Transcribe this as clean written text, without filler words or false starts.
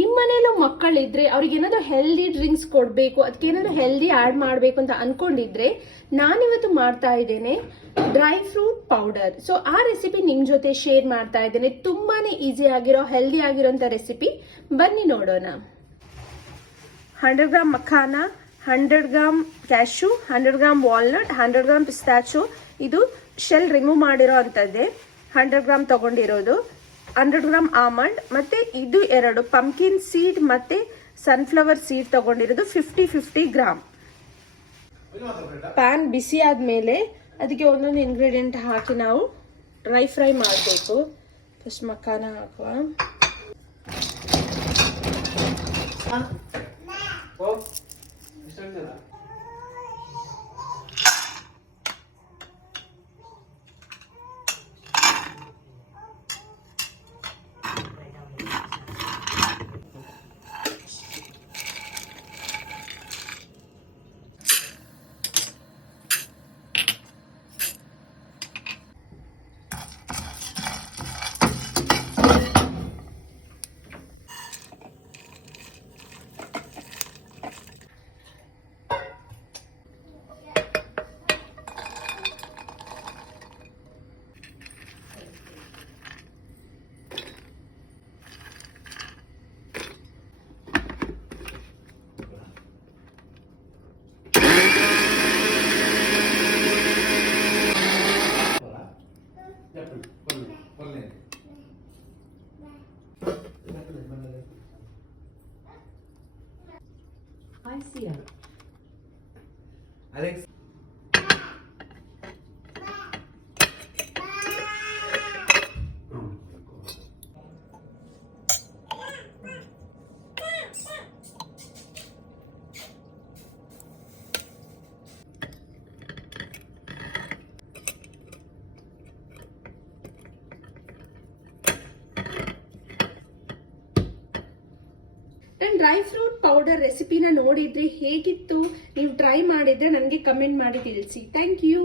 ನಿಮ್ಮ ಮನೇಲೂ ಮಕ್ಕಳಿದ್ರೆ ಅವ್ರಿಗೆ ಏನಾದ್ರು ಹೆಲ್ದಿ ಡ್ರಿಂಕ್ಸ್ ಕೊಡಬೇಕು, ಅದಕ್ಕೆ ಏನಾದ್ರು ಹೆಲ್ದಿ ಆ್ಯಡ್ ಮಾಡಬೇಕು ಅಂತ ಅನ್ಕೊಂಡಿದ್ರೆ ನಾನಿವತ್ತು ಮಾಡ್ತಾ ಇದ್ದೇನೆ ಡ್ರೈ ಫ್ರೂಟ್ ಪೌಡರ್. ಸೊ ಆ ರೆಸಿಪಿ ನಿಮ್ ಜೊತೆ ಶೇರ್ ಮಾಡ್ತಾ ಇದ್ದೇನೆ. ತುಂಬಾನೇ ಈಸಿ ಆಗಿರೋ ಹೆಲ್ದಿ ಆಗಿರೋಂಥ ರೆಸಿಪಿ, ಬನ್ನಿ ನೋಡೋಣ. 100 gram makhana, 100 gram cashew, 100 gram walnut, 100 gram pistachio. ಇದು ಶೆಲ್ ರಿಮೂವ್ ಮಾಡಿರೋ ಅಂಥದ್ದೇ 100 ಗ್ರಾಮ್ ತಗೊಂಡಿರೋದು. 100 ಗ್ರಾಮ್ ಆಮಂಡ್, ಮತ್ತೆ ಇದು 2 ಪಂಪ್ಕಿನ್ ಸೀಡ್ ಮತ್ತೆ ಸನ್ಫ್ಲವರ್ ಸೀಡ್ ತಗೊಂಡಿರೋದು 50-50 ಗ್ರಾಮ್. ಪ್ಯಾನ್ ಬಿಸಿ ಆದ್ಮೇಲೆ ಅದಕ್ಕೆ ಒಂದೊಂದು ಇಂಗ್ರೀಡಿಯೆಂಟ್ ಹಾಕಿ ನಾವು ಡ್ರೈ ಫ್ರೈ ಮಾಡಬೇಕು. ಫಸ್ಟ್ ಮಖಾನ ಹಾಕುವ. I see it. Alex. ನನ್ನ ಡ್ರೈ ಫ್ರೂಟ್ ಪೌಡರ್ ರೆಸಿಪಿನ ನೋಡಿದ್ರೆ ಹೇಗಿತ್ತು, ನೀವು ಟ್ರೈ ಮಾಡಿದ್ರೆ ನನಗೆ ಕಮೆಂಟ್ ಮಾಡಿ ತಿಳಿಸಿ. Thank you.